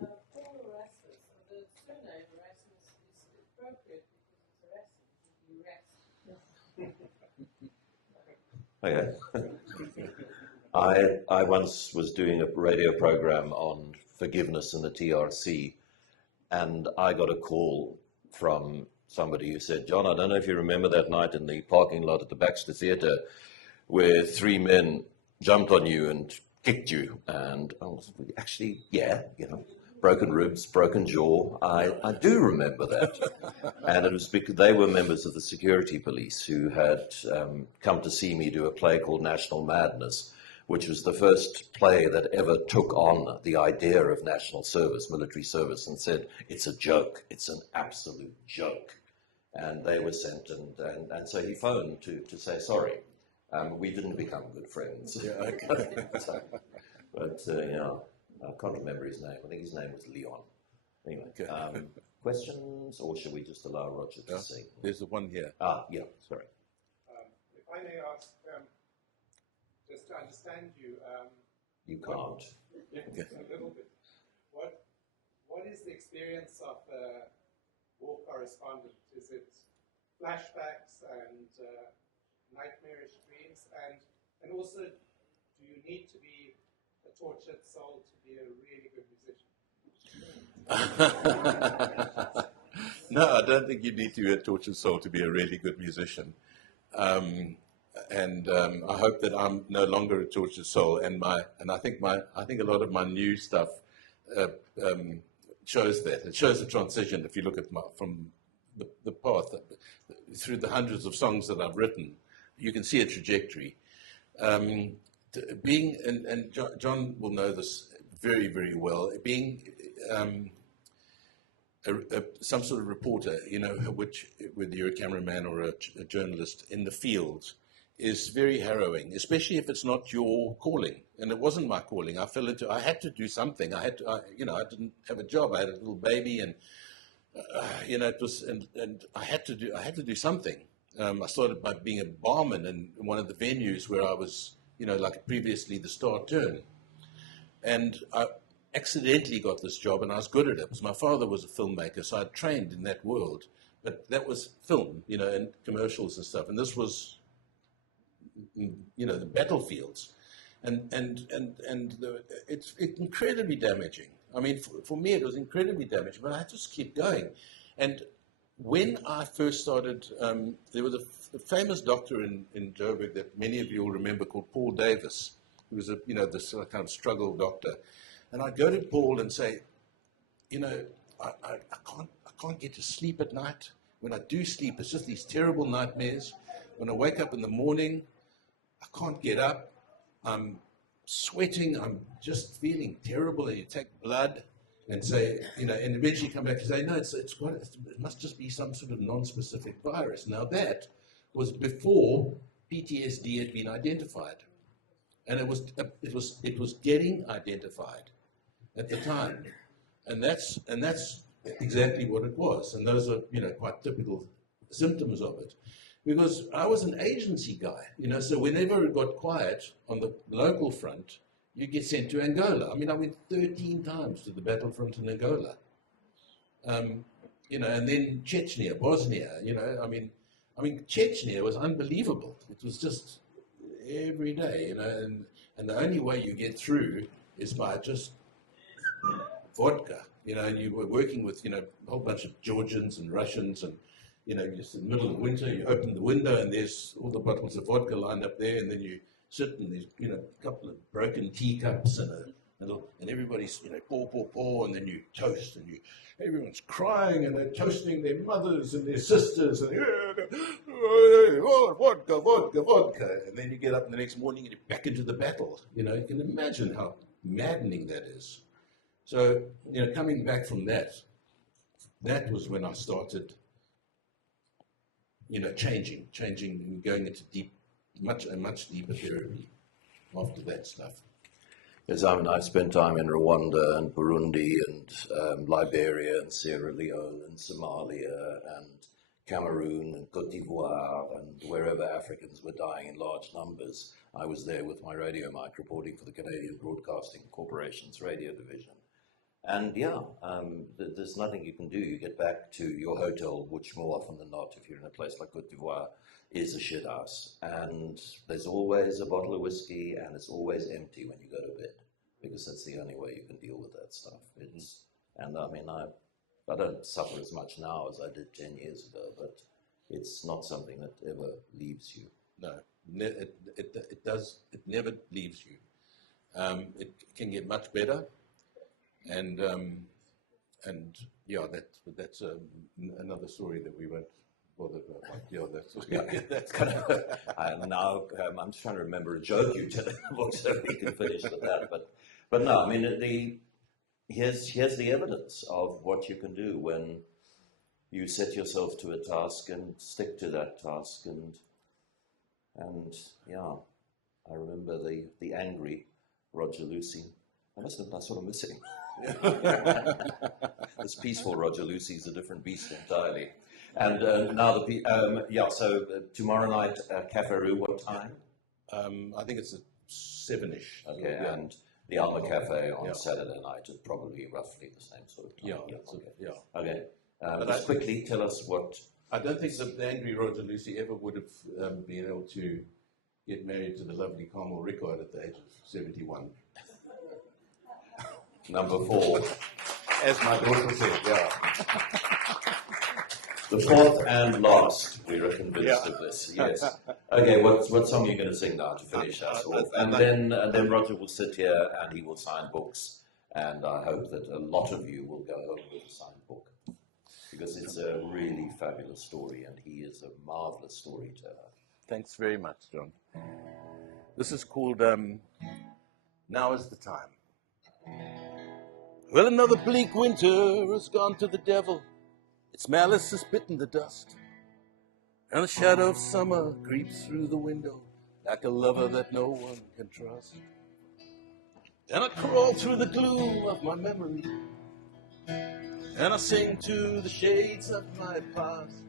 Paul Erasmus, the surname Erasmus is appropriate because it's Erasmus, Okay. I once was doing a radio program on forgiveness in the TRC, and I got a call from somebody who said, "John, I don't know if you remember that night in the parking lot at the Baxter Theatre where 3 men jumped on you and kicked you." And I was actually, yeah, broken ribs, broken jaw. I do remember that. And it was because they were members of the security police who had come to see me do a play called National Madness, which was the first play that ever took on the idea of national service, military service, and said, it's a joke, it's an absolute joke. And they were sent, and so he phoned to say sorry. We didn't become good friends. Yeah, okay. I can't remember his name. I think his name was Leon. Anyway, Okay. Questions, or should we just allow Roger to sing? There's the one here. Yeah, sorry. If I may ask, just to understand you. You can't. Yes, a little bit. What is the experience of a war correspondent? Is it flashbacks and nightmarish dreams? And also, do you need to be a tortured soul to be a really good musician? No, I don't think you need to be a tortured soul to be a really good musician. I hope that I'm no longer a tortured soul. And I think a lot of my new stuff shows that. It shows the transition. If you look at from the path through the hundreds of songs that I've written, you can see a trajectory. Being and John will know this very, very well. Being some sort of reporter, whether you're a cameraman or a journalist in the field, is very harrowing, especially if it's not your calling. And it wasn't my calling. I had to do something. I didn't have a job. I had a little baby, and it was, and I had to do something. I started by being a barman in one of the venues where I was, like previously the Star Turn. And I accidentally got this job, and I was good at it because my father was a filmmaker, so I'd trained in that world. But that was film, and commercials and stuff. And this was, the battlefields. It's incredibly damaging. I mean, for me, it was incredibly damaging, but I just keep going. And when I first started, there was a famous doctor in Joburg that many of you will remember called Paul Davis, who was this kind of struggle doctor. And I'd go to Paul and say, I can't get to sleep at night. When I do sleep, it's just these terrible nightmares. When I wake up in the morning, I can't get up. I'm sweating. I'm just feeling terrible. And you take blood and say, and eventually come back and say, no, it must just be some sort of non-specific virus. Now that was before PTSD had been identified, and it was getting identified at the time, and that's exactly what it was. And those are quite typical symptoms of it. Because I was an agency guy, so whenever it got quiet on the local front, you get sent to Angola. I mean, I went 13 times to the battlefront in Angola. And then Chechnya, Bosnia, I mean, Chechnya was unbelievable. It was just every day, and the only way you get through is by just vodka, and you were working with, a whole bunch of Georgians and Russians, and just in the middle of winter, you open the window and there's all the bottles of vodka lined up there, and then you sit in these, a couple of broken teacups and and everybody's, pour, and then you toast, and everyone's crying, and they're toasting their mothers and their sisters, and vodka, and then you get up the next morning and you're back into the battle. You can imagine how maddening that is. So, coming back from that was when I started, changing, and going into a much deeper therapy after that stuff. Yes, I spent time in Rwanda and Burundi and Liberia and Sierra Leone and Somalia and Cameroon and Cote d'Ivoire and wherever Africans were dying in large numbers. I was there with my radio mic reporting for the Canadian Broadcasting Corporation's radio division. And there's nothing you can do. You get back to your hotel, which more often than not, if you're in a place like Cote d'Ivoire, is a shit house. And there's always a bottle of whiskey, and it's always empty when you go to bed, because that's the only way you can deal with that stuff. I don't suffer as much now as I did 10 years ago, but it's not something that ever leaves you. No, it does. It never leaves you. It can get much better, and that's another story that we won't bother about. That's kind of. Now I'm just trying to remember a joke you tell in the book so we can finish with that. But no, here's the evidence of what you can do when you set yourself to a task and stick to that task. I remember the angry Roger Lucey. I sort of miss him. This peaceful Roger Lucey is a different beast entirely. And so tomorrow night, Cafe Rue, what time? I think it's 7-ish. Okay, and the Alma Cafe on Saturday night is probably roughly the same sort of time. Okay. But just quickly tell us what. I don't think the angry Roger Lucey ever would have been able to get married to the lovely Carmel Rickard at the age of 71. Number 4. As my daughter said, The fourth and last, we are convinced of this, yes. Okay, what song are you going to sing now to finish us off? And then Roger will sit here and he will sign books. And I hope that a lot of you will go home with a signed book, because it's a really fabulous story and he is a marvelous storyteller. Thanks very much, John. This is called Now Is the Time. Well, another bleak winter has gone to the devil. Its malice has bitten the dust, and the shadow of summer creeps through the window like a lover that no one can trust. And I crawl through the gloom of my memory, and I sing to the shades of my past,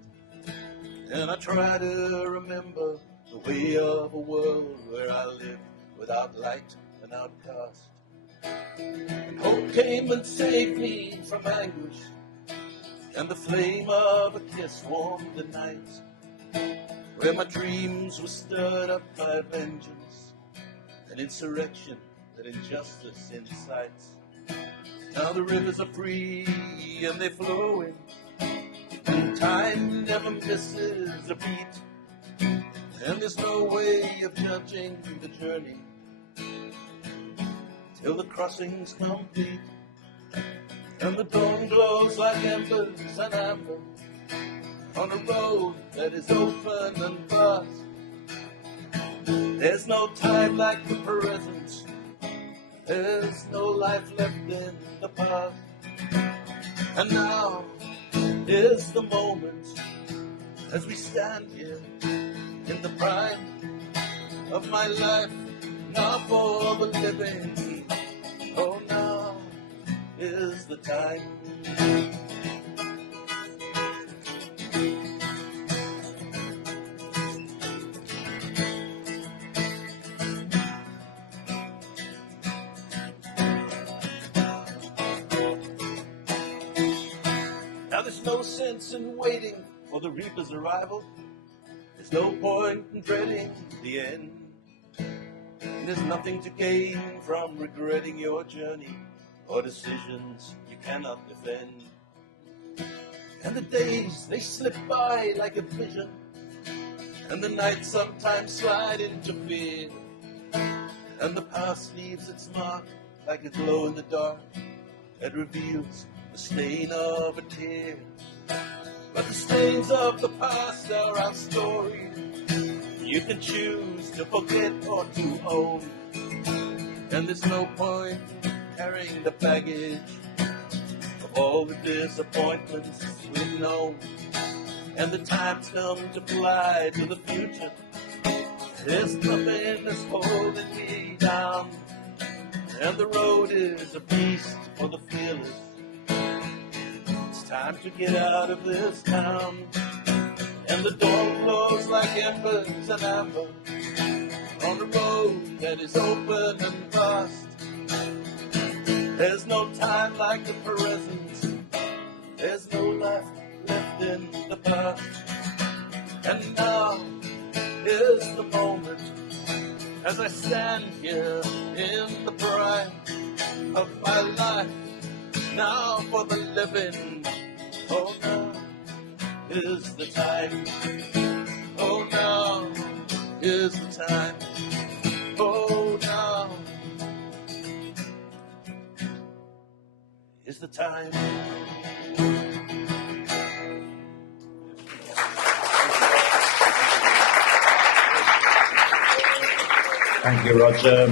and I try to remember the way of a world where I lived without light and outcast. And hope came and saved me from anguish, and the flame of a kiss warmed the night, where my dreams were stirred up by vengeance, an insurrection that injustice incites. Now the rivers are free and they're flowing, and time never misses a beat, and there's no way of judging the journey till the crossing's complete. And the dawn glows like embers and amber on a road that is open and vast. There's no time like the present, there's no life left in the past. And now is the moment, as we stand here in the prime of my life, now for the living. Oh, now is the time. Now there's no sense in waiting for the reaper's arrival. There's no point in dreading the end. There's nothing to gain from regretting your journey or decisions you cannot defend. And the days, they slip by like a vision, and the nights sometimes slide into fear, and the past leaves its mark like a glow in the dark that reveals the stain of a tear. But the stains of the past are our story. You can choose to forget or to own. And there's no point carrying the baggage of all the disappointments we've known. And the time's come to fly to the future. There's nothing that's holding me down. And the road is a beast for the fearless. It's time to get out of this town. And the dawn glows like embers and amber on a road that is open and vast. There's no time like the present. There's no life left in the past. And now is the moment as I stand here in the prime of my life. Now for the living. Oh, now is the time. Oh, now is the time. Oh, now is the time. Thank you, Roger.